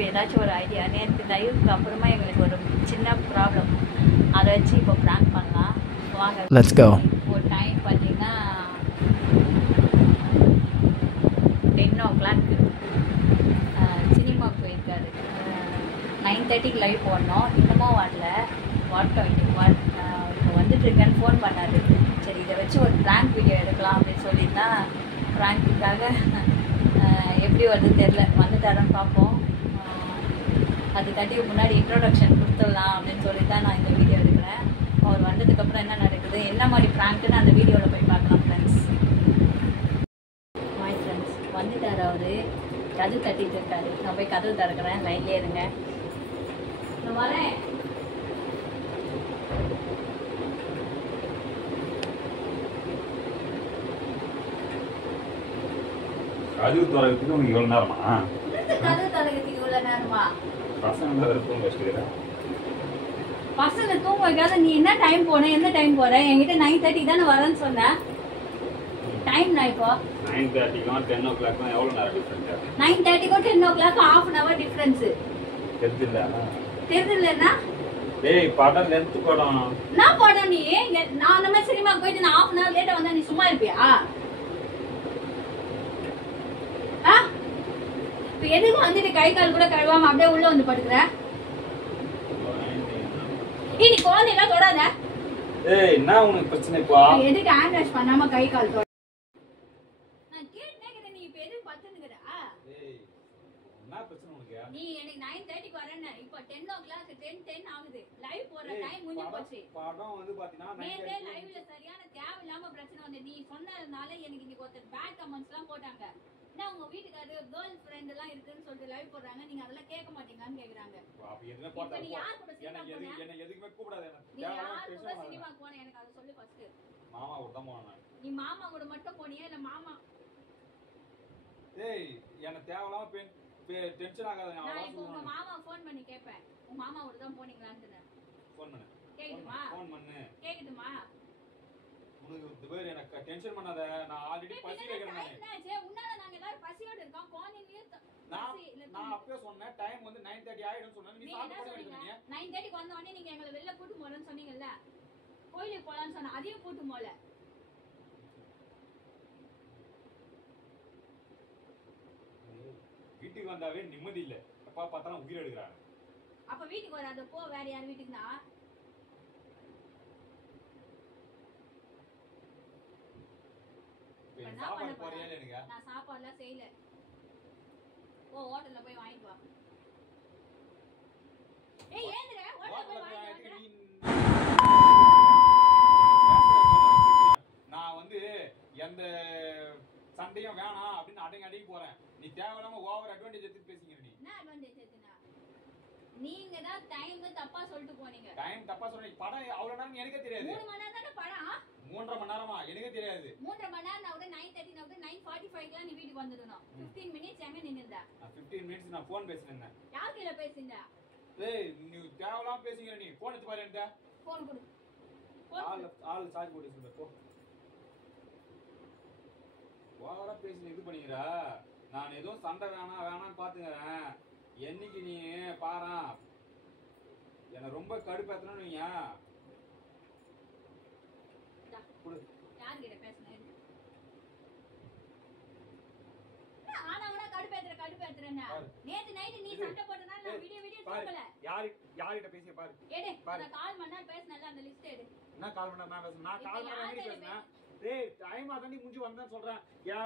இப்போ ஏதாச்சும் ஒரு ஐடியா நேற்று லைவுக்கு அப்புறமா எங்களுக்கு ஒரு சின்ன ப்ராப்ளம் அதை வச்சு இப்போ ப்ராங்க் பண்ணலாம் வாங்க. Let's go. இப்போ டைம் பார்த்தீங்கன்னா 10 o'clock. சினிமா போயிருக்காரு. 9:30க்கு லைவ் போடணும், இன்னமும் வரல. இப்போ வந்துட்டுருக்கேன்னு ஃபோன் பண்ணாரு. சரி இதை வச்சு ஒரு ப்ராங்க் வீடியோ எடுக்கலாம் அப்படின்னு சொல்லி தான் ப்ராங்க்குக்காக எப்படி வருது தெரில, வந்துட்டாரன்னு பார்ப்போம். அதுக்காட்டி முன்னாடி இன்ட்ரோடக்ஷன் கொடுத்துடலாம் அப்படின்னு சொல்லி தான் நான் இந்த வீடியோ எடுக்கிறேன். அவர் வந்ததுக்கப்புறம் என்ன நடக்குது, என்ன மாதிரி ப்ராங்க்குன்னு அந்த வீடியோவில் போய் பார்க்கலாம் ஃப்ரெண்ட்ஸ். மாய் ஃப்ரெண்ட்ஸ் வந்துட்டார். அவர் கதவு தட்டிட்டு இருக்காரு. நான் போய் கதவு திறக்கிறேன், லைன்லேயே இருங்க. நான் வரேன். கதவு திறக்கிறதுக்கு உங்களுக்கு இவ்வளோ நேரமா? கதவு திறக்கிறதுக்கு இவ்வளோ நேரமா? பசங்க தூங்க வைக்காத நீ என்ன டைம் போன, எந்த டைம் போற? என்கிட்ட 9:30 தானே வரேன்னு சொன்னேன். டைம் நான் இப்போ 9:30க்கும் 10 o'clock எவ்வளோ நேரம் டிஃபரன்ஸ்? 9:30க்கும் 10 o'clock half an hour difference. தெரியுதுல்லன்னா டேய் படம் லென்த் படம். நான் படம் நீ நான் நம்ம சினிமாக்கு போயிட்டு நான் half an hour லேட்டா வந்தா நீ சும்மா இருப்பியா? இப்போ எதுக்கு வந்துட்டு கை கால் கூட கழுவாம அப்படியே உள்ள வந்து படுக்குற? நீ குழந்தைலாம் தொடாத. ஏய் என்ன உனக்கு பிரச்சனை இப்போ? எதுக்கு ஹேண்ட் வாஷ் பண்ணாம கை கால் தொட? நான் கேட்டேன் நீ இப்போ எதுக்கு பத்துனுங்கற? ஏய் என்ன பிரச்சனை உனக்கு? நீ எனக்கு 9:30க்கு வரேன்னு இப்போ 10 o'clock 10:10 ஆகுது. லைவ் போற டைம் முடிஞ்சு போச்சு. படம் வந்து பாத்தீனா நேத்தே லைவ்ல சரியான தேவையில்லாம பிரச்சனை வந்து நீ சொன்னதனால எனக்கு இன்னைக்கு ஒருத்தர் பேட் கமெண்ட்ஸ்லாம் போட்டாங்க. என்ன உங்க வீட்டுக்காரரு கேர்ள் ஃப்ரெண்ட் எல்லாம் இருக்குன்னு சொல்லிட்டு லைவ் போடுறாங்க, நீங்க அதெல்லாம் கேட்க மாட்டீங்களான்னு கேக்குறாங்க. அப்ப எதுமே போடா. நீ யார் கூட சினிமா போன? என்ன எதுக்குமே கூப்பிடாத. நீ யார் கூட சினிமா போன எனக்கு அத சொல்லு ஃபர்ஸ்ட். மாமா கூட தான் போனேன். நீ மாமா கூட மட்டும் போனியா இல்ல மாமா? ஏய் என்ன தேவலாம டென்ஷன் ஆகாத. நான் இப்போ உங்க மாமா ஃபோன் பண்ணி கேப்பேன். உங்க மாமா கூட தான் போனீங்களான்னு. ஃபோன் பண்ணு. கேக்குதுமா? ஃபோன் பண்ணு. கேக்குதுமா? உனக்கு வேற எனக்கு டென்ஷன் பண்ணாத. நான் ஆல்ரெடி பசி வைக்கிறேன். என்னாச்சு? உன்னால நாங்க எல்லாரும் பசியோட இருக்கோம். குழந்தைங்களே நான் அப்பவே சொன்னேன் டைம் வந்து 9:30 ஆயிடும் சொன்னேன். நீ சாப்பிட்டு போட வேண்டியது. 9:30க்கு வந்த உடனே நீங்க எங்களை வெளில கூட்டி போறேன்னு சொன்னீங்கல்ல, கோயிலுக்கு போலான்னு சொன்ன, அதையும் கூட்டி போல. வீட்டுக்கு வந்தாவே நிம்மதி இல்ல. எப்பா பார்த்தாலும் உயிர் எடுக்கறாங்க. அப்ப வீட்டுக்கு வராத போ, வேற யார் வீட்டுக்குனா? நான் சாப்பாடு போறியா இல்லையா? நான் சாப்பாடுலாம் செய்யல. ஓ ஹோட்டல்ல போய் வாங்கிட்டு வா. ஏய் ஏந்திர, ஹோட்டல்ல போய் வாங்கிட்டு வா. நான் வந்து எந்த சண்டையும் வேணாம் அப்படின்னு அடங்கி போறேன். நீ தேவையில்லாம ஓவர் அட்வான்டேஜ் எடுத்து பேசிக்கிற. நீ என்ன அட்வான்டேஜ் எடுத்துனா? நீங்க தான் டைம் தப்பா சொல்லிட்டு போனீங்க. டைம் தப்பா சொன்னீங்க. படம் அவ்வளவு நேரம் எனக்கே தெரியாது. 3 மணி நேரம் தான படம்? 3.5 மணி நேரமா எனக்கே தெரியாது. 3.5 மணி நேரம் நான் 9:30 நான் 9:45க்கு நீ வீட்டுக்கு வந்துடணும். 15 மினிட்ஸ் எங்க நின்னுடா? 15 மினிட்ஸ் நான் ஃபோன் பேசினேன். யார் கிட்ட பேசினீங்க? டேய் நீ தேவலாம் பேசிக்கிற. நீ ஃபோன் எடுத்து பாரு. என்கிட்ட ஃபோன் கொடு. ஆள் சார்ஜ் போட்டு சொல்லு. போ ஓவரா பேசி இது பண்ணிக்கிறா. நான் ஏதோ சண்டை வேணான்னு பாத்துக்கிறேன். என்னைக்கு நீ பாரா என்ன ரொம்ப கடுப்பேத்தணும். நீங்க யார்கிட்ட பேசுனேன்? ஆனாவனா கடுப்பேத்துறேன்னா நேத்து நைட் நீ சண்டை போட்டனால நான் வீடியோ தூக்கல. யார்கிட்ட பேசிய பாரு. எடு நான் கால் பண்ணா பேசனல அந்த லிஸ்ட் எடு. என்ன கால் பண்ணா நான் பேசுறேன்? நான் கால் பண்ணா நீ பேசுறேன். டேய் டைம் ஆதாண்டி முடிஞ்சு வந்தேன்னு சொல்றேன். ஐயோ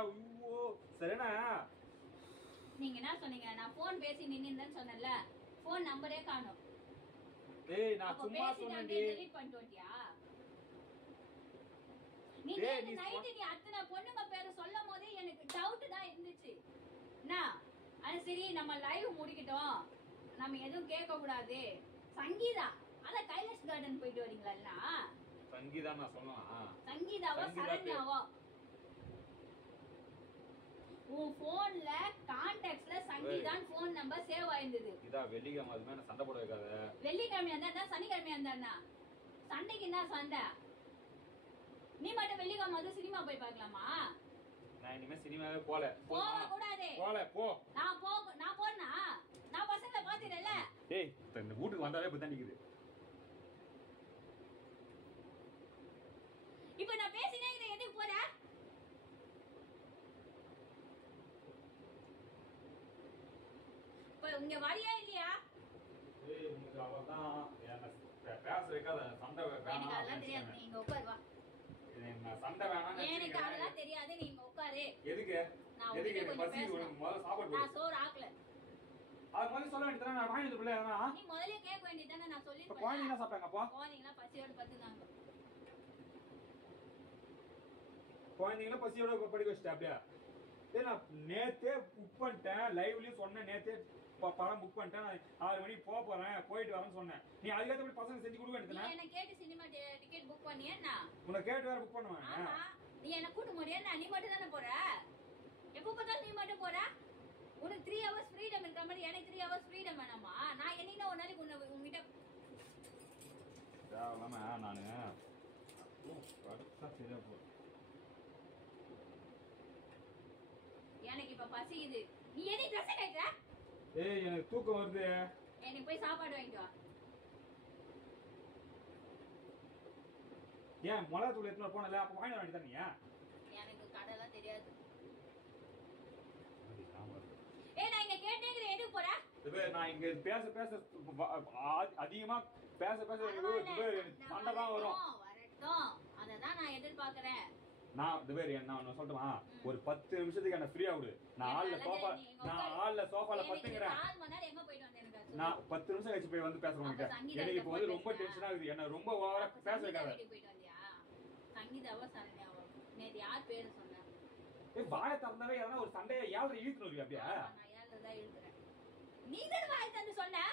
சரினா நீங்க என்ன சொன்னீங்க? நான் ஃபோன் பேசி நின்னுந்தேன்னு சொன்னேன்ல, ஃபோன் நம்பரே காணோம். டேய் நான் சும்மா சொன்னேன்டி. டெலீட் பண்ணிட்டியா? நீ நைட் நீ அத்தனை பொண்ணுங்க பேரை சொல்லும்போதே எனக்கு டவுட் தான் இருந்துச்சு. என்ன அது சரி நம்ம லைவ் முடிக்கிட்டோம், நம்ம எதுவும் கேட்க கூடாது. சங்கீதா அத கைலாஷ் கார்டன் போயிட்டு வரீங்களா? சங்கீதா நான் சொன்னேன். சங்கீதாவோ சரண்யாவோ? உன் போன்ல கான்டாக்ட்ஸ்ல சங்கீதான் ஃபோன் நம்பர் சேவ் ஆயிருந்தது. இதா வெள்ளிக்கிழமை அதுமே நான் சண்டை போட வைக்காத. வெள்ளிக்கிழமையா இருந்தா சனிக்கிழமையா இருந்தா சண்டைக்கு என்ன சண்டை? நீ மட்டும் வெள்ளிக்கிழமை வந்து சினிமா போய் பார்க்கலாமா? நான் இனிமே சினிமாவே போல. போக கூடாது. போல போ. நான் போறேனா? நான் பசங்களை பாத்துறல. ஏய் இந்த வீட்டுக்கு வந்தாலே இப்ப தண்டிக்குது. இப்ப நான் பேசினே இருக்கேன், எதுக்கு போற? இப்ப உங்க வரியா இல்லையா? ஏய் உங்களுக்கு அவதான் என்ன பேச வைக்காத சண்டை வேணாம். எனக்கு அதெல்லாம் தெரியாது, நீங்க உட்காரு வா. நான் சண்டை வேணாம். எனக்கு அதெல்லாம் தெரியாது, நீங்க உட்காரு. எதுக்கு? நான் எதுக்கு உன்கிட்ட பசி கொஞ்சம் உனக்கு முதல்ல சாப்பாடு நான் போடு. சோறு ஆக்கல. அது முதல்ல சொல்ல வேண்டியதுதானே, நான் வாங்கிட்டு பிள்ளை எதனா. நீ முதல்ல கேட்க வேண்டியதானே, நான் இப்ப சொல்லிருப்பேன். குழந்தைங்க என்ன சாப்பிட்டாங்க அப்போ? குழந்தைங்களா பசியோட பத்துனாங்க. குழந்தைங்கள பசியோட படிக்க வச்சுட்டேன் அப்படியே. ஏய் நான் நேத்தே புக் பண்ணிட்டேன், லைவ்லயும் சொன்னேன், நேத்தே படம் புக் பண்ணிட்டேன், 6 மணிக்கு போறேன், போயிட்டு வரேன்னு சொன்னேன். நீ அதுக்கேற்றபடி பசங்க செஞ்சு கொடுக்க நீ வேண்டியதுதானே. என்ன கேட்டு சினிமா டிக்கெட் புக் பண்ணியா என்ன? உன்னை கேட்டு வேற புக் பண்ணுவேன். ஆமா, நீ என்ன கூட்டு முடியா? நீ மட்டும் தானே போற. எப்ப பார்த்தாலும் நீ மட்டும் போற. உனக்கு 3 hours ஃப்ரீடம் இருக்கிற மாதிரி எனக்கு 3 hours ஃப்ரீடம் வேணாமா? நான் என்னைக்கு ஒரு நாளைக்கு உங்ககிட்ட தேவையில்லாம நானு சரியா போ. எனக்கு இப்ப பசிக்குது. நீ எது ட்ரெஸ் கட்டுற? ஏய் எனக்கு தூக்கம் வருது. எனக்கு போய் சாப்பாடு வாங்கிட்டு வா. ஏன் மிளகாத்தூள் எடுத்துட்டு போனல அப்ப வாங்கிட வேண்டியதானே. எனக்கு கடைலாம் தெரியாது. ஏய் நான் இங்க கேட்டேங்கற எதுக்கு போற? நான் இங்க பேச அதிகமா பேச சண்டை தான் வரும். வரட்டும், அததான் நான் எதிர்பார்க்கறேன். நான் நான் சொல்லட்டுமா, ஒரு 10 நிமிஷத்துக்கு என்ன ஃப்ரீயா விடு. நான் ஆள்ல சோஃபால பத்துங்கறேன். 4 மணி நேரம் எங்க போயிட்டு வந்தேன்? நான் 10 நிமிஷம் கழிச்சு போய் வந்து பேசுறேன் உன்கிட்ட. எனக்கு இப்போ வந்து ரொம்ப டென்ஷனா இருக்குது. என்ன ரொம்ப ஓவரா பேச வைக்காத. போயிட்டு வந்தியா? சங்கீதாவா சரண்யாவா? நேத்து யார் பேரு சொன்னா? ஏய் வாயை திறந்தாவே எதனா ஒரு சண்டைய ஏழ்ற இழுத்துட்டு வருவியா அப்படியே? நான் ஏழ்றதா இழுக்குறேன். நீ தான் வாயை திறந்து சொன்ன.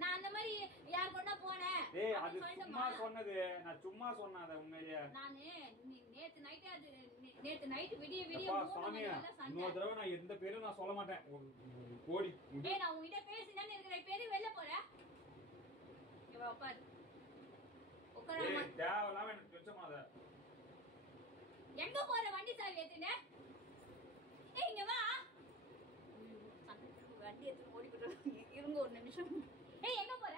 நான் அந்த மாதிரி யார் கொண்டா போனேன். ஏய் அது சும்மா சொன்னது. நான் சும்மா சொன்னேன் அத உண்மையிலேயே. நானு நேத்து நைட் விடிய சாமி இன்னொரு தடவை நான் எந்த பேரும் நான் சொல்ல மாட்டேன். கோடி ஏய் நான் உன்கிட்ட பேசினேன்னு இருக்கிற பேரு வெளில போற. இவ உட்கார். உட்காராம தேவையில்லாம எனக்கு டென்ஷன் ஆகாத. எங்க போற? வண்டி சாவி ஏத்துனே. ஏய் இங்க வா. வண்டி எடுத்து ஓடிக்கிட்டு இருங்க ஒரு நிமிஷம். ஏய் எங்க போற?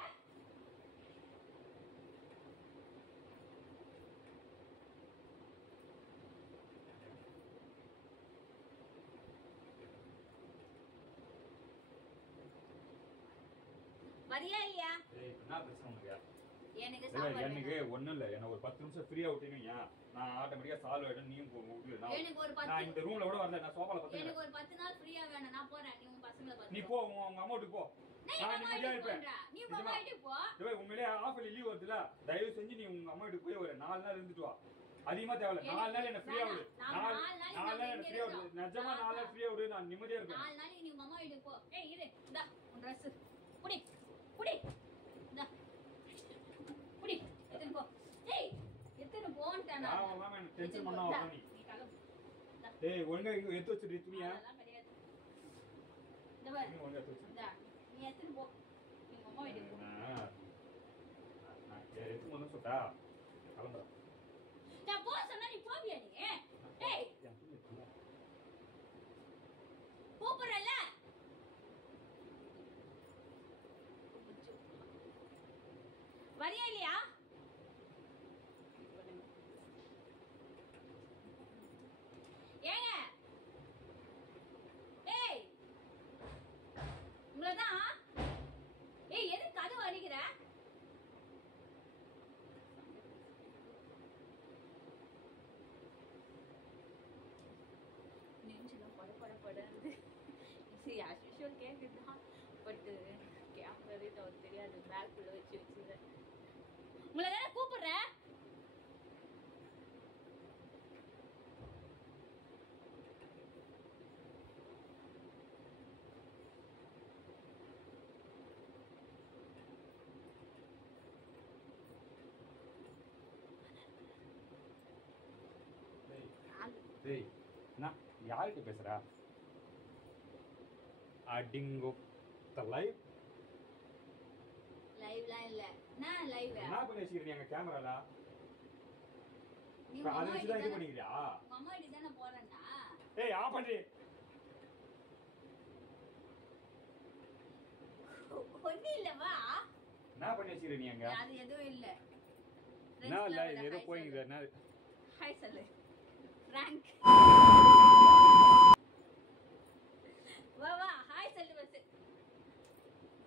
வரியா இல்லையா? ஏய் என்ன பிரச்சனை உனக்கு? எனக்கு சாப்பாடு எனக்கு ஒண்ணும் இல்ல. என்ன ஒரு 10 நிமிஷம் ஃப்ரீயா விட்டீங்க நான் ஆட்டோமேட்டிக்கா சால்வ் ஆயிடும். நீங்க எனக்கு ஒரு 10 நான் இந்த ரூம்ல கூட வரல. நான் சோஃபால படுத்துறேன். எனக்கு ஒரு 10 நாள் ஃப்ரீயா வேணும். நான் போறேன். நீ உன் பசங்கள பாத்து. நீ போ உங்க அம்மா வீட்டுக்கு போ. நான் நிம்மதியா இருப்பேன். நீ உங்க அம்மா வீட்டுக்கு போ. டேய் உண்மையிலே ஆஃப் லீவ் வருதுல. தயவு செஞ்சு நீ உங்க அம்மா வீட்டுக்கு போய் ஒரு 4 நாள் இருந்துட்டு வா. அதிகமா தேவையில்ல. 4 நாள் என்ன ஃப்ரீயா விடு. 4 நாள் என்ன ஃப்ரீயா விடு. நிஜமா 4 நாள் ஃப்ரீயா விடு. நான் நிம்மதியா இருப்பேன். 4 நாளைக்கு நீ உங்க அம்மா வீட்டுக்கு போ. ஏய் இரு. இந்தா உன் Dress. புடி. புடி. இந்தா. புடி. எடுத்து போ. ஏய் எடுத்து போன்ட்டானா? ஆமாமா என்ன டென்ஷன் பண்ணா வர நீ. நீ கிளம்பு. ஏய் ஒழுங்கா எடுத்து வச்சிரு துணியா. அதெல்லாம் கிடையாது. இந்த பாரு. நீ ஒழுங்கா எடுத்து வச்சிரு. இந்தா நீ எடுத்து போ. நீ உங்க அம்மா வீட்டுக்கு போ. நான் எடுத்து வந்து சொல்டா. கிளம்புறேன். நான் போ சொன்னா நீ போவியா நீ? ஏய் போறல. வரியா இல்லையா? ஏங்க ஏய் உங்களதான். ஏய் எதுக்கு கதவு அடிக்கிற? நெஞ்சுலாம் படபடபடன்னு சரி ஆஸ் யூஷுவல் கேக்குதான். பட் கேமராவே தவிர தெரியாது. பேக்குள்ள வச்சு வச்சுக்கிறேன். உங்களை தானே கூப்பிடுறேன். டேய் நான் யார்கிட்ட பேசுறா? அடிங்கோ லைவ் லைவ்லாம் இல்ல. நான் லைவ் என்ன பண்ணி வச்சிருக்கீங்க எங்க கேமரால? நீ அத வச்சு தான் இது பண்ணிக்கிறியா? உங்க அம்மா வீட்டுக்கு தானே போறேன்னா? ஏய் ஆ பண்ணி பேசிக்கிற நீ அங்க அது எதுவும் இல்ல என்ன இல்ல இது ஏதோ போயிங்குது என்ன ஹாய் சொல்லு பிராங்க் வா வா ஹாய் சொல்லு பஸ்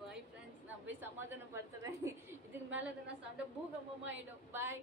பாய் ஃப்ரெண்ட்ஸ் நான் போய் சமாதானப்படுத்துறேன் இதுக்கு மேல நான் சண்டை பூகம்பமா ஆயிடும் பாய்